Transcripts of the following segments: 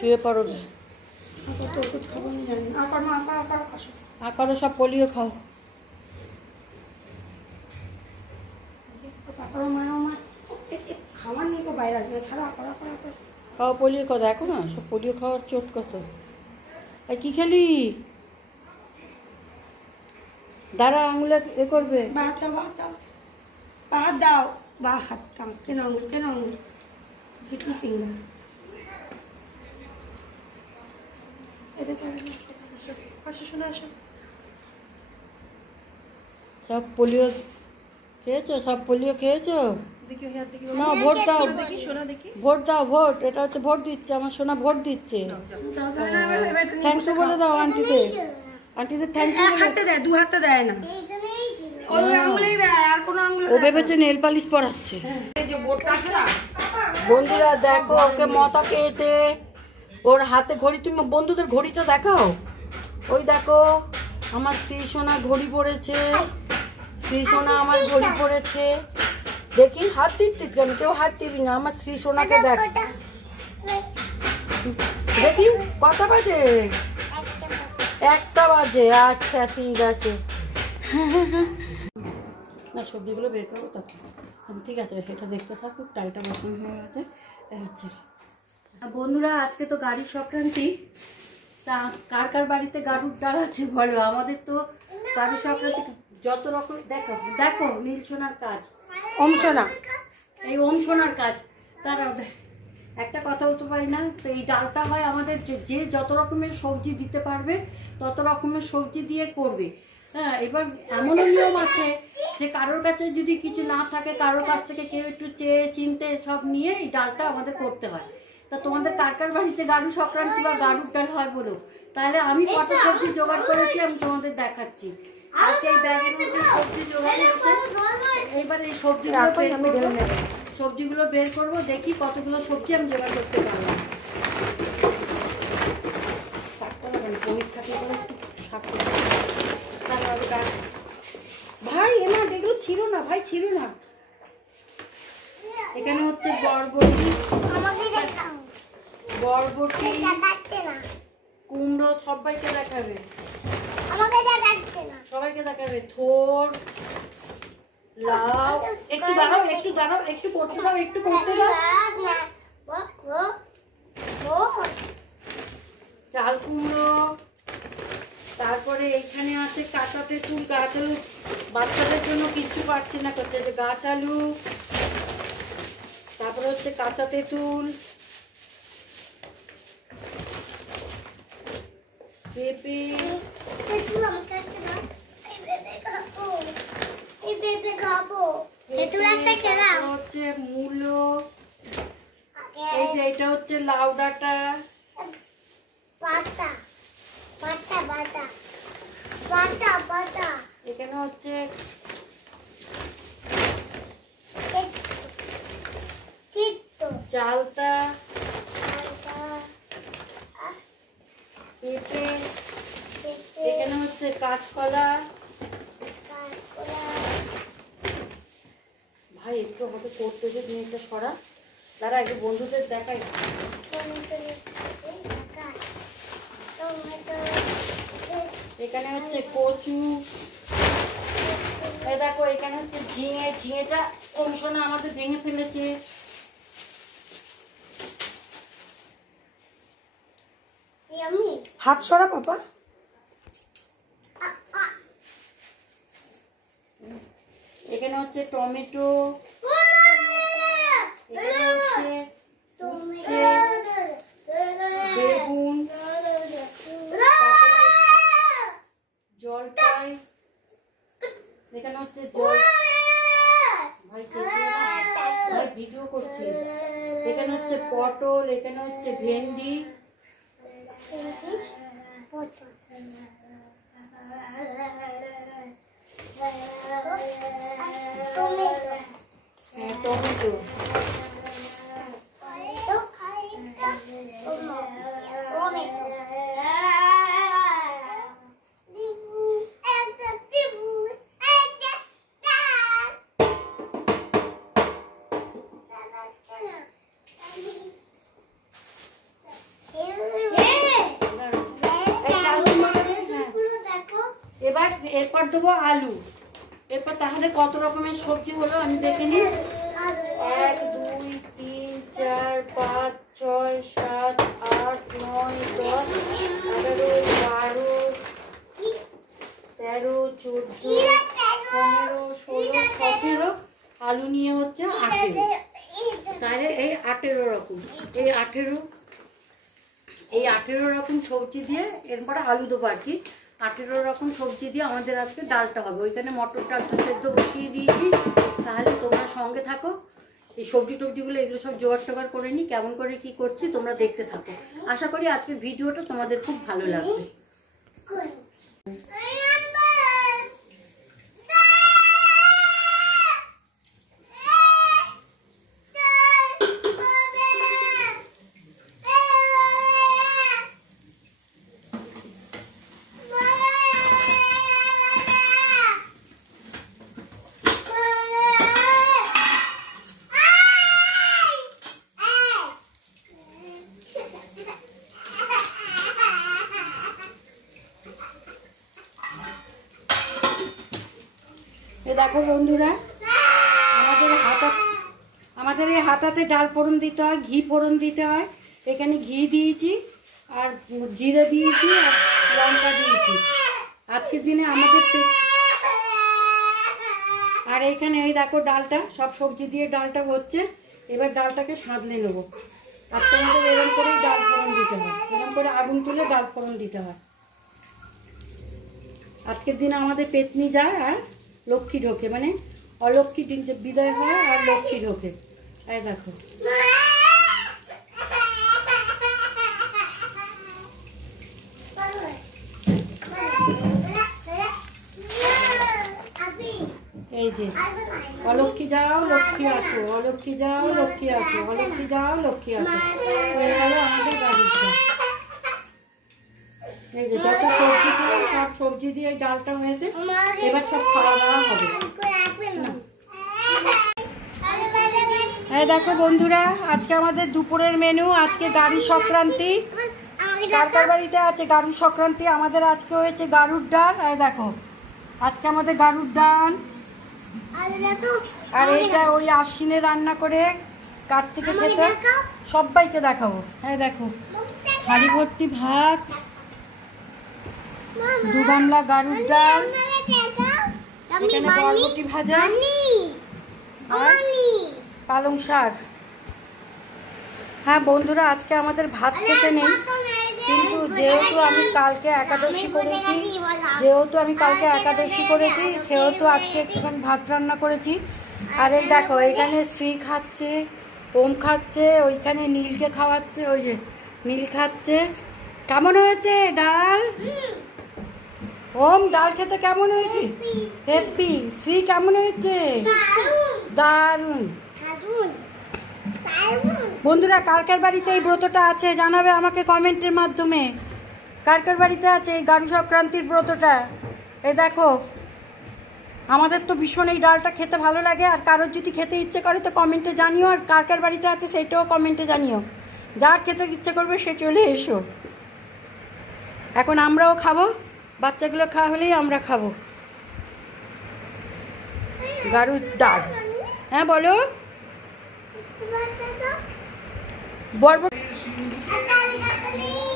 শুয়ে পড়ো। তো ওষুধ খাবো আমি জানি না। আকারও সব পোলিও খাও। খাওয়ার নেই তো বাইরে আসবে ছাড়া আকার খাও পোলিও খাও, দেখো না সব পোলিও খাওয়ার চোট কত। আর কি খেলি? দাঁড়া, আঙুলে এ করবে। বাহাত দাও বা হাত কাম কেন আঙুল লিটল ফিঙ্গার। সব পোলিও খেয়েছো? সব পোলিও খেয়েছো? না, ভোট দাও, ভোট দাও, ভোট। এটা হচ্ছে ভোট দিচ্ছে, আমার সোনা ভোট দিচ্ছে। থ্যাংকস বলে দাও আন্টিদের। আন্টিদের থ্যাংক ইউ। হাতে দেয়, দু হাতে দেয় না, ওই আঙুলেই দেয়, আর কোনো আঙুলে ও ভেবেছে নেল পালিশ পরাচ্ছে। বন্ধুরা দেখো ওকে মতা খেয়েতে, ওর হাতে ঘড়ি। তুমি বন্ধুদের ঘড়িটা দেখাও। ওই দেখো আমার শ্রী সোনা ঘড়ি পড়েছে, শ্রী সোনা আমার ঘড়ি পড়েছে। দেখি হাত টিপ কেন? কেউ হাত টিপি না, আমার শ্রী সোনাকে দেখ। দেখি কটা বাজে? 1টা বাজে। আচ্ছা ঠিক আছে। না, সবজিগুলো বের করবো তখন। ঠিক আছে, এটা দেখতে থাকুক। ডালটা বসানো হয়ে গেছে। আচ্ছা বন্ধুরা, আজকে তো গাড়ির সংক্রান্তি। তা কার কার বাড়িতে গাড়ুর ডাল আছে বলো? আমাদের তো গাড়ির সংক্রান্তি যত রকম। দেখো দেখো নীল সোনার কাজ, ওম সোনা, এই ওম সোনার কাজ। তারা একটা কথা বলতে পারি না। তো এই ডালটা হয় আমাদের যে যত রকমের সবজি দিতে পারবে তত রকমের সবজি দিয়ে করবে। হ্যাঁ, এবার এমনও নিয়ম আছে যে কারোর কাছে যদি কিছু না থাকে, কারোর কাছ থেকে কেউ একটু চেয়ে চিনতে সব নিয়ে এই ডালটা আমাদের করতে হয়। তা তোমাদের কার কার বাড়িতে গাড়ু সংক্রান্তি বা গাড়ুর ডাল হয় বলো? তাহলে আমি কত সবজি জোগাড় করেছি আমি তোমাদের দেখাচ্ছি। আজকে এই ব্যাগের মধ্যে সবজি জোগাড় করেছে। এবার এই সবজিগুলো বের করবো, দেখি কতগুলো সবজি আমি জোগাড় করতে পারলাম। ভাই এনা এগুলো ছিল না, ভাই ছিল না। এখানে হচ্ছে বরবটি, কুমড়ো, সবাইকে দেখাবে, সবাইকে দেখাবে। থোর, লাউ। একটু দাঁড়াও, একটু করতে দাও, চাল কুমড়ো। তারপরে এখানে আছে কাঁচা তেঁতুল, গাছ আলু। বাচ্চাদের জন্য কিচ্ছু পাচ্ছি না, করছে যে গাছ আলু। তারপরে হচ্ছে কাঁচা তেঁতুল, পেঁপে, হচ্ছে মূলো। এই যে এটা হচ্ছে লাউ ডাঁটা, এখানে হচ্ছে চালতা, পেঁপে, এখানে হচ্ছে কাঁচকলা। ভাই একটু আমাকে করতে যে তুমি একটা সরা। দাঁড়া একটু বন্ধুদের দেখাই। এখানে হচ্ছে কচু। দেখো এখানে হচ্ছে ঝিঙেটা ওম সোনা আমাদের ভেঙে ফেলেছে। হাত সরা পাপা। এখানে হচ্ছে টমেটো, এখানে হচ্ছে বেগুন, জলপাই, এখানে হচ্ছে ভাই ভিডিও করছি। এখানে হচ্ছে পটল, এখানে হচ্ছে ভেন্ডি, টমেটো। এরপর দেবো আলু। এরপর তাহলে কত রকমের সবজি হলো আমি দেখে নিই। 1 2 3 4 5 6 7 8 9 10 11 12 13 14 15 16 17 আলু নিয়ে হচ্ছে 18। তাহলে এই 18 রকম, এই 18 রকম সবজি দিয়ে এরপরে আলু দেবো আর কি। 18 রকম সবজি দিয়ে আমাদের আজকে ডালটা হবে। ওইখানে মটর ডালটা সেদ্ধ বসিয়ে দিয়েছি। তাহলে তোমরা সঙ্গে থাকো, এই সবজি টবজিগুলো এগুলো সব জোগাড় টোগাড় করে নিই, কেমন করে কি করছি তোমরা দেখতে থাকো। আশা করি আজকের ভিডিওটা তোমাদের খুব ভালো লাগবে। দেখো বন্ধুরা, আমাদের এই হাতাতে ডাল ফোড়ন দিতে হয়, ঘি ফোড়ন দিতে হয়। এখানে ঘি দিয়েছি আর জিরে দিয়েছি আর লঙ্কা দিয়েছি। আজকের দিনে আমাদের আর এইখানে এই দেখো ডালটা, সব সবজি দিয়ে ডালটা হচ্ছে। এবার ডালটাকে সাঁতলে নেবো। আজকে আমাদের এরকম করেই ডাল ফোড়ন দিতে হয়, এরকম করে আগুন তুলে ডাল ফোড়ন দিতে হয়। আজকের দিনে আমাদের পেতনি যায় আর লক্ষ্মী ঢোকে, মানে অলক্ষ্মী বিদায় হয় আর লক্ষ্মী ঢোকে। এই দেখো এই যে অলক্ষ্মী যাও লক্ষ্মী আসো, অলক্ষ্মী যাও লক্ষ্মী আসো, অলক্ষ্মী যাও লক্ষ্মী আসো। হয়ে গেল আমাদের বাড়ির ডাল। এই যে যত সবজি ছিল সব সবজি দিয়ে ডালটা হয়েছে। এবার সব খাওয়া দাওয়া হবে। এই দেখো বন্ধুরা, আজকে আমাদের দুপুরের মেনু, আজকে গাড়ি সংক্রান্তি। কার বাড়িতে আছে গাড়ি সংক্রান্তি? আমাদের আজকে হয়েছে গাড়ুর ডাল। এই দেখো আজকে আমাদের গাড়ুর ডাল। আর এইটা ওই আশ্বিনে রান্না করে কার্তিকে খেতে সবাইকে দেখাবো। এই দেখো হাঁড়ি ভর্তি ভাত, 2 গামলা গাড়ুর ডাল, এখানে বরবটি ভাজা আর পালং শাক। হ্যাঁ বন্ধুরা, আজকে আমাদের ভাত খেতে নেই, কিন্তু যেহেতু আমি কালকে একাদশী করেছি সেহেতু আজকে একটুখানি ভাত রান্না করেছি। আর এই দেখো এখানে শ্রী খাচ্ছে, ওম খাচ্ছে, ওইখানে নীলকে খাওয়াচ্ছে, ওই যে নীল খাচ্ছে। কেমন হয়েছে ডাল? ওম ডাল খেতে কেমন হয়েছে? হ্যাপি। শ্রী কেমন হয়েছে? দারুণ। বন্ধুরা, কার কার বাড়িতে এই ব্রতটা আছে জানাবে আমাকে কমেন্টের মাধ্যমে। কার কার বাড়িতে আছে এই গাড়ি সংক্রান্তির ব্রতটা? এই দেখো আমাদের তো ভীষণ এই ডালটা খেতে ভালো লাগে। আর কারোর যদি খেতে ইচ্ছে করে তো কমেন্টে জানিও, আর কার কার বাড়িতে আছে সেটাও কমেন্টে জানিও। যার খেতে ইচ্ছে করবে সে চলে এসো। এখন আমরাও খাবো, বাচ্চাগুলো খাওয়া হলেই আমরা খাবো গাড়ুর ডাল। হ্যাঁ বলো।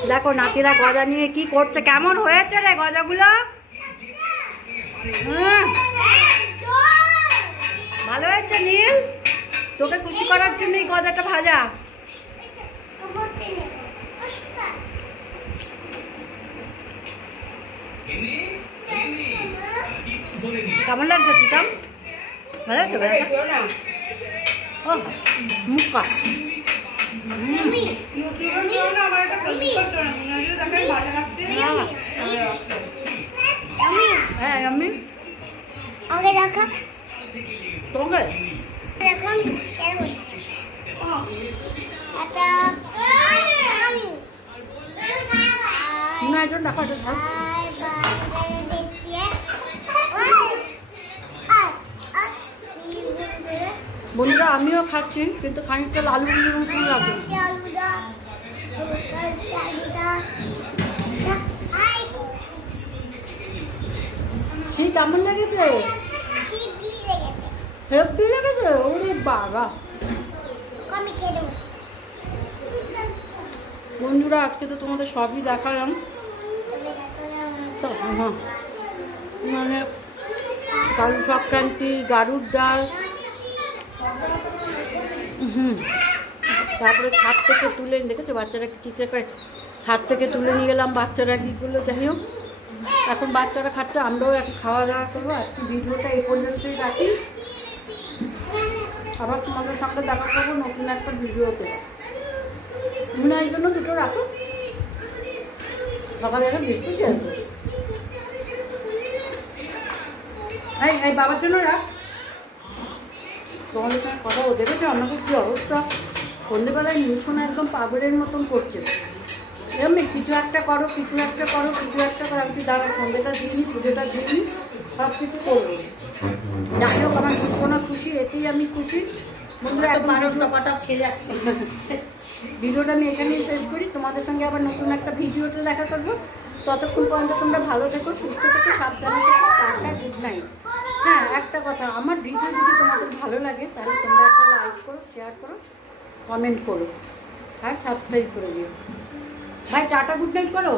দেখো নাতিরা গজা নিয়ে কি করছে। কেমন হয়েছে রে গজাগুলো? ভালো হয়েছে নীল, তোকে খুশি করার জন্য এই গজাটা ভাজা। কেমন লাগছে চিতাম? ভালো লাগছে ও মুখা। হ্যাঁ আমি তোমাকে না একজন দেখা যাচ্ছে। বন্ধুরা আমিও খাচ্ছি, কিন্তু খানিকটা লালু মতন লাগে। লেগেছে? হেব্বি লেগেছে? ওরে বাবা। বন্ধুরা আজকে তো তোমাদের সবই দেখালাম। তো হ্যাঁ, মানে কালু সংক্রান্তি, গাড়ুর ডাল, তারপরে ছাদ থেকে তুলে দেখেছো বাচ্চারা কি চিৎকার করে, ছাদ থেকে তুলে নিয়ে গেলাম বাচ্চারা কী করলো যাই হোক। এখন বাচ্চারা খাচ্ছে, আমরাও এখন খাওয়া দাওয়া করবো। আজকে ভিডিওটা এই পর্যন্তই রাখি, আবার তোমাদের সঙ্গে দেখা করবো নতুন একটা ভিডিওতে। মনে এই জন্য দুটো রাখো, সকালে একটা বিস্কুট আছে। এই বাবার জন্য রাখ। তোমাদের সঙ্গে কথা ও দেখেছো আমাকে কী অবস্থা, সন্ধ্যেবেলায় নিউশোনা একদম পাগলের মতন করছে। এমনি কিছু একটা করো, কিছু একটা করো, কিছু একটা করো। আমি দাঁড়া সন্ধ্যেটা দিইনি, পুজোটা দিইনি, সব কিছু করবো। যাই হোক আমার নিউশোনা খুশি, এতেই আমি খুশি। বন্ধুরা খেয়ে যাচ্ছি। ভিডিওটা আমি এখানেই শেষ করি, তোমাদের সঙ্গে আবার নতুন একটা ভিডিওতে দেখা করবো। ততক্ষণ পর্যন্ত তোমরা ভালো থেকো, সুস্থ থেকো, সাবধানে থেকো। Tata, good night. হ্যাঁ একটা কথা, আমার ভিডিও যদি তোমাদের ভালো লাগে তাহলে তোমরা একটা লাইক করো, শেয়ার করো, কমেন্ট করো আর সাবস্ক্রাইব করে দিও। ভাই টাটা, গুড নাইট করো।